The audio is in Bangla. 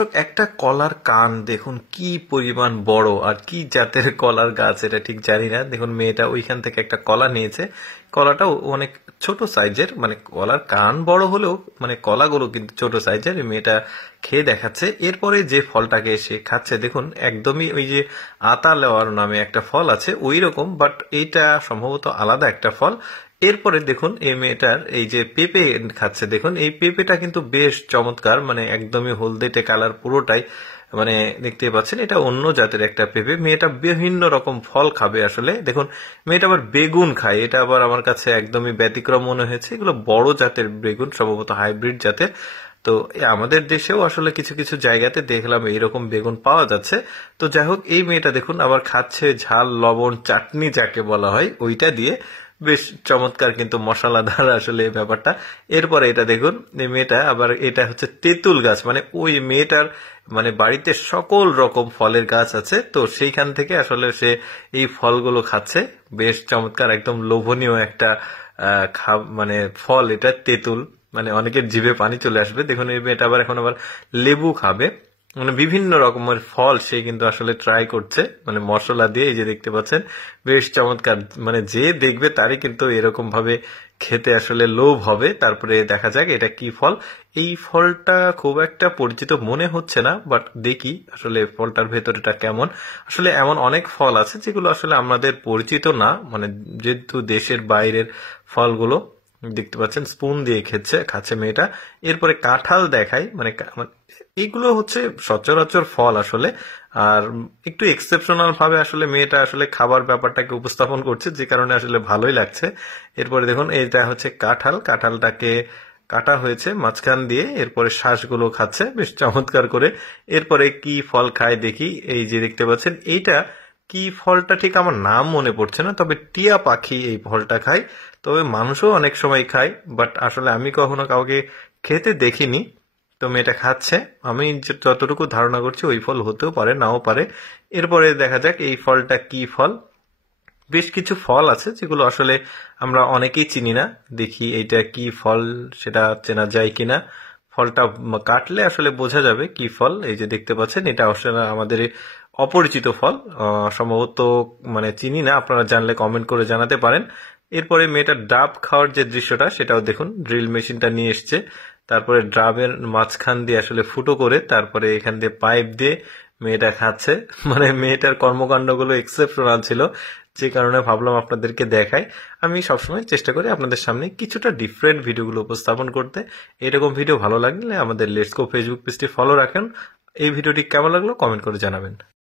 একটা কলার কান দেখুন কি পরিমাণ বড় আর কি জাতের কলার গাছ এটা ঠিক জানি না। দেখুন মেয়েটা ওইখান থেকে একটা কলা নিয়েছে, কলাটাও অনেক ছোট সাইজের, মানে কলার কান বড় হলেও মানে কলাগুলো কিন্তু ছোট সাইজের। মেয়েটা খেয়ে দেখাচ্ছে, এরপরে যে ফলটাকে সে খাচ্ছে দেখুন একদমই ওই যে আতা লেওয়ার নামে একটা ফল আছে ওই রকম, বাট এইটা সম্ভবত আলাদা একটা ফল। এরপরে দেখুন এই মেয়েটার এই যে পেঁপে খাচ্ছে, দেখুন এই পেঁপেটা কিন্তু বেশ চমৎকার, মানে একদমই হলদেটে কালার পুরোটাই, মানে দেখতে পাচ্ছেন এটা অন্য জাতের একটা পেঁপে। মেয়েটা বিভিন্ন রকম ফল খাবে আসলে। দেখুন মেয়েটা আবার বেগুন খায়, এটা আবার আমার কাছে একদমই ব্যতিক্রম মনে হয়েছে। এগুলো বড় জাতের বেগুন, সম্ভবত হাইব্রিড জাতের। তো আমাদের দেশেও আসলে কিছু কিছু জায়গাতে দেখলাম এইরকম বেগুন পাওয়া যাচ্ছে। তো যাই হোক এই মেয়েটা দেখুন আবার খাচ্ছে ঝাল লবণ চাটনি যাকে বলা হয় ওইটা দিয়ে, বেশ চমৎকার কিন্তু মশলাদার আসলে ব্যাপারটা। এরপরে এটা দেখুন এই মেয়েটা আবার, এটা হচ্ছে তেঁতুল গাছ, মানে ওই মেয়েটার মানে বাড়িতে সকল রকম ফলের গাছ আছে, তো সেইখান থেকে আসলে সে এই ফলগুলো খাচ্ছে। বেশ চমৎকার, একদম লোভনীয় একটা মানে ফল এটা তেঁতুল, মানে অনেকের জিভে পানি চলে আসবে। দেখুন এই মেয়েটা আবার এখন আবার লেবু খাবে, মানে বিভিন্ন রকমের ফল সে কিন্তু আসলে ট্রাই করছে, মানে মশলা দিয়ে। এই যে দেখতে পাচ্ছেন বেশ চমৎকার, মানে যে দেখবে তারই কিন্তু এরকম ভাবে খেতে আসলে লোভ হবে। তারপরে দেখা যাক এটা কি ফল। এই ফলটা খুব একটা পরিচিত মনে হচ্ছে না, বাট দেখি আসলে ফলটার ভেতরটা কেমন। আসলে এমন অনেক ফল আছে যেগুলো আসলে আমাদের পরিচিত না, মানে যেহেতু দেশের বাইরের ফলগুলো। দেখতে পাচ্ছেন স্পুন দিয়ে খাচ্ছে মেয়েটা। এরপরে কাঁঠাল দেখায়, মানে এইগুলো হচ্ছে সচরাচর ফল আসলে, আর একটু এক্সেপশনাল ভাবে আসলে মেয়েটা আসলে খাবার ব্যাপারটাকে উপস্থাপন করছে, যে কারণে আসলে ভালোই লাগছে। এরপরে দেখুন এইটা হচ্ছে কাঁঠালটাকে কাটা হয়েছে মাঝখান দিয়ে, এরপরে শ্বাসগুলো খাচ্ছে বেশ চমৎকার করে। এরপরে কি ফল খায় দেখি, এই যে দেখতে পাচ্ছেন এইটা কি ফলটা ঠিক আমার নাম মনে পড়ছে না, তবে টিয়া পাখি এই ফলটা খায়। তবে মানুষও অনেক সময় খায়, বাট আসলে আমি কখনো কাউকে খেতে দেখিনি। তো মেয়েটা খাচ্ছে, আমি যতটুকু ধারণা করছি ওই ফল হতেও পারে নাও পারে। এরপরে দেখা যাক এই ফলটা কি ফল। বেশ কিছু ফল আছে যেগুলো আসলে আমরা অনেকেই চিনি না, দেখি এইটা কি ফল সেটা চেনা যায় কিনা। ফলটা কাটলে আসলে বোঝা যাবে কি ফল। এই যে দেখতে পাচ্ছেন এটা আসলে আমাদের অপরিচিত ফল, সম্ভবত মানে চিনি না, আপনারা জানলে কমেন্ট করে জানাতে পারেন। এরপরে মেয়েটা ডাব খাওয়ার যে দৃশ্যটা সেটাও দেখুন, ড্রিল মেশিনটা নিয়ে এসছে, তারপরে ড্রামের মাঝখান দিয়ে আসলে ফুটো করে তারপরে এখান দিয়ে পাইপ দিয়ে মেয়েটা খাচ্ছে। মানে মেয়েটার কর্মকাণ্ডগুলো এক্সেপশনাল ছিল, যে কারণে ভাবলাম আপনাদেরকে দেখাই। আমি সবসময় চেষ্টা করি আপনাদের সামনে কিছুটা ডিফারেন্ট ভিডিওগুলো উপস্থাপন করতে। এরকম ভিডিও ভালো লাগলে আমাদের লেটস গো ফেসবুক পেজটি ফলো রাখেন। এই ভিডিওটি কেমন লাগলো কমেন্ট করে জানাবেন।